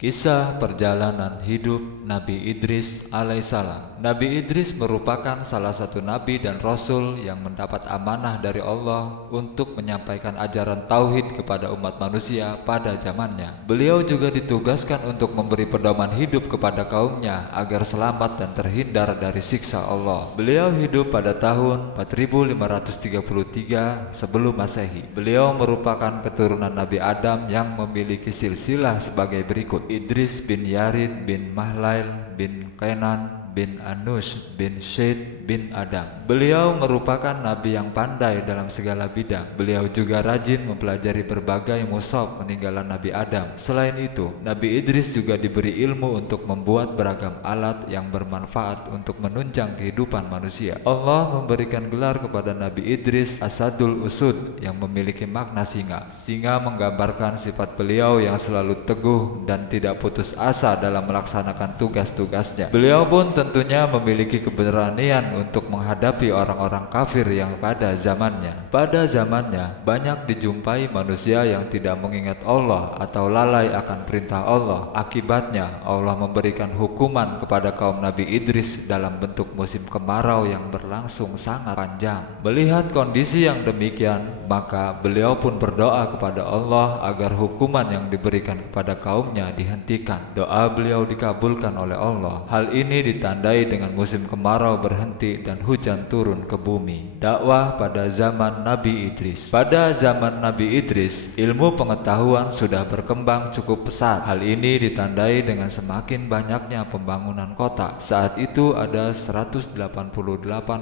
Kisah perjalanan hidup Nabi Idris alaihissalam. Nabi Idris merupakan salah satu nabi dan rasul yang mendapat amanah dari Allah untuk menyampaikan ajaran tauhid kepada umat manusia pada zamannya. Beliau juga ditugaskan untuk memberi pedoman hidup kepada kaumnya agar selamat dan terhindar dari siksa Allah. Beliau hidup pada tahun 4533 sebelum Masehi. Beliau merupakan keturunan Nabi Adam yang memiliki silsilah sebagai berikut: Idris bin Yarid bin Mahlail bin Kenan bin Anus bin Syed bin Adam. Beliau merupakan nabi yang pandai dalam segala bidang. Beliau juga rajin mempelajari berbagai mushaf peninggalan Nabi Adam. Selain itu, Nabi Idris juga diberi ilmu untuk membuat beragam alat yang bermanfaat untuk menunjang kehidupan manusia. Allah memberikan gelar kepada Nabi Idris Asadul Usud yang memiliki makna singa. Singa menggambarkan sifat beliau yang selalu teguh dan tidak putus asa dalam melaksanakan tugas-tugasnya. Beliau pun tentunya memiliki keberanian untuk menghadapi orang-orang kafir yang pada zamannya. Pada zamannya banyak dijumpai manusia yang tidak mengingat Allah atau lalai akan perintah Allah. Akibatnya Allah memberikan hukuman kepada kaum Nabi Idris dalam bentuk musim kemarau yang berlangsung sangat panjang. Melihat kondisi yang demikian, maka beliau pun berdoa kepada Allah agar hukuman yang diberikan kepada kaumnya dihentikan. Doa beliau dikabulkan oleh Allah. Hal ini ditandai dengan musim kemarau berhenti dan hujan turun ke bumi. Dakwah pada zaman Nabi Idris. Pada zaman Nabi Idris, ilmu pengetahuan sudah berkembang cukup pesat. Hal ini ditandai dengan semakin banyaknya pembangunan kota. Saat itu ada 188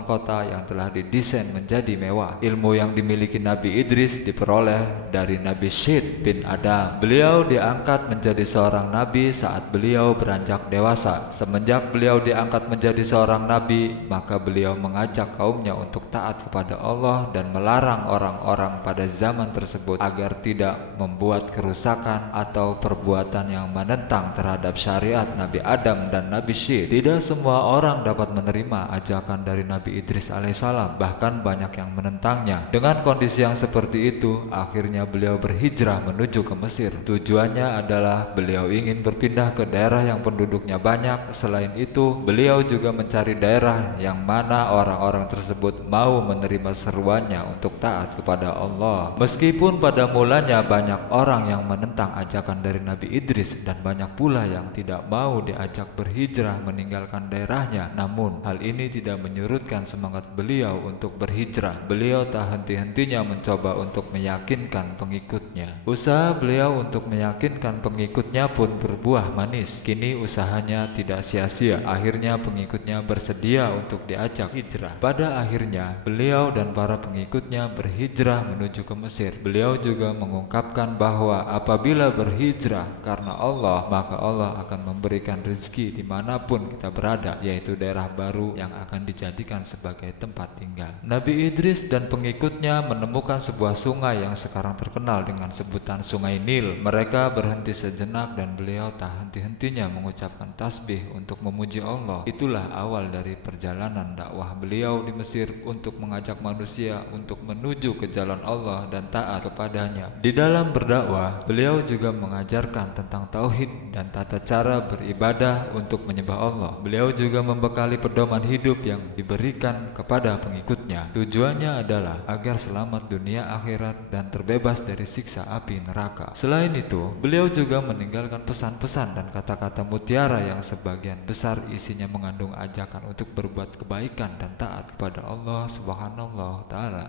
kota yang telah didesain menjadi mewah. Ilmu yang dimiliki Nabi Idris diperoleh dari Nabi Syed bin Adam. Beliau diangkat menjadi seorang nabi saat beliau beranjak dewasa. Semenjak beliau diangkat menjadi seorang nabi, maka beliau mengajak kaumnya untuk taat kepada Allah dan melarang orang-orang pada zaman tersebut agar tidak membuat kerusakan atau perbuatan yang menentang terhadap syariat Nabi Adam dan Nabi Syed. Tidak semua orang dapat menerima ajakan dari Nabi Idris alaihissalam, bahkan banyak yang menentangnya. Dengan kondisi yang seperti itu, akhirnya beliau berhijrah menuju ke Mesir. Tujuannya adalah beliau ingin berpindah ke daerah yang penduduknya banyak. Selain itu, beliau juga mencari daerah yang mana orang-orang tersebut mau menerima seruannya untuk taat kepada Allah. Meskipun pada mulanya banyak orang yang menentang ajakan dari Nabi Idris dan banyak pula yang tidak mau diajak berhijrah meninggalkan daerahnya, namun hal ini tidak menyurutkan semangat beliau untuk berhijrah. Beliau tak henti-hentinya mencoba untuk meyakinkan pengikutnya. Usaha beliau untuk meyakinkan pengikutnya pun berbuah manis. Kini usahanya tidak sia-sia. Akhirnya pengikutnya bersedia untuk diajak hijrah. Pada akhirnya beliau dan para pengikutnya berhijrah menuju ke Mesir. Beliau juga mengungkapkan bahwa apabila berhijrah karena Allah, maka Allah akan memberikan rezeki dimanapun kita berada, yaitu daerah baru yang akan dijadikan sebagai tempat tinggal. Nabi Idris dan pengikutnya menemukan sebuah sungai yang sekarang terkenal dengan sebutan Sungai Nil. Mereka berhenti sejenak dan beliau tak henti-hentinya mengucapkan tasbih untuk memuji Allah. Itulah awal dari perjalanan dakwah beliau di Mesir untuk mengajak manusia untuk menuju ke jalan Allah dan taat kepadanya. Di dalam berdakwah, beliau juga mengajarkan tentang tauhid dan tata cara beribadah untuk menyembah Allah. Beliau juga membekali pedoman hidup yang diberikan kepada pengikutnya. Tujuannya adalah agar selamat dunia akhirat dan terbebas dari siksa api neraka. Selain itu, beliau juga meninggalkan pesan-pesan dan kata-kata mutiara yang sebagian besar isinya mengandung ajakan untuk berbuat kebaikan dan taat kepada Allah Subhanahu wa Ta'ala.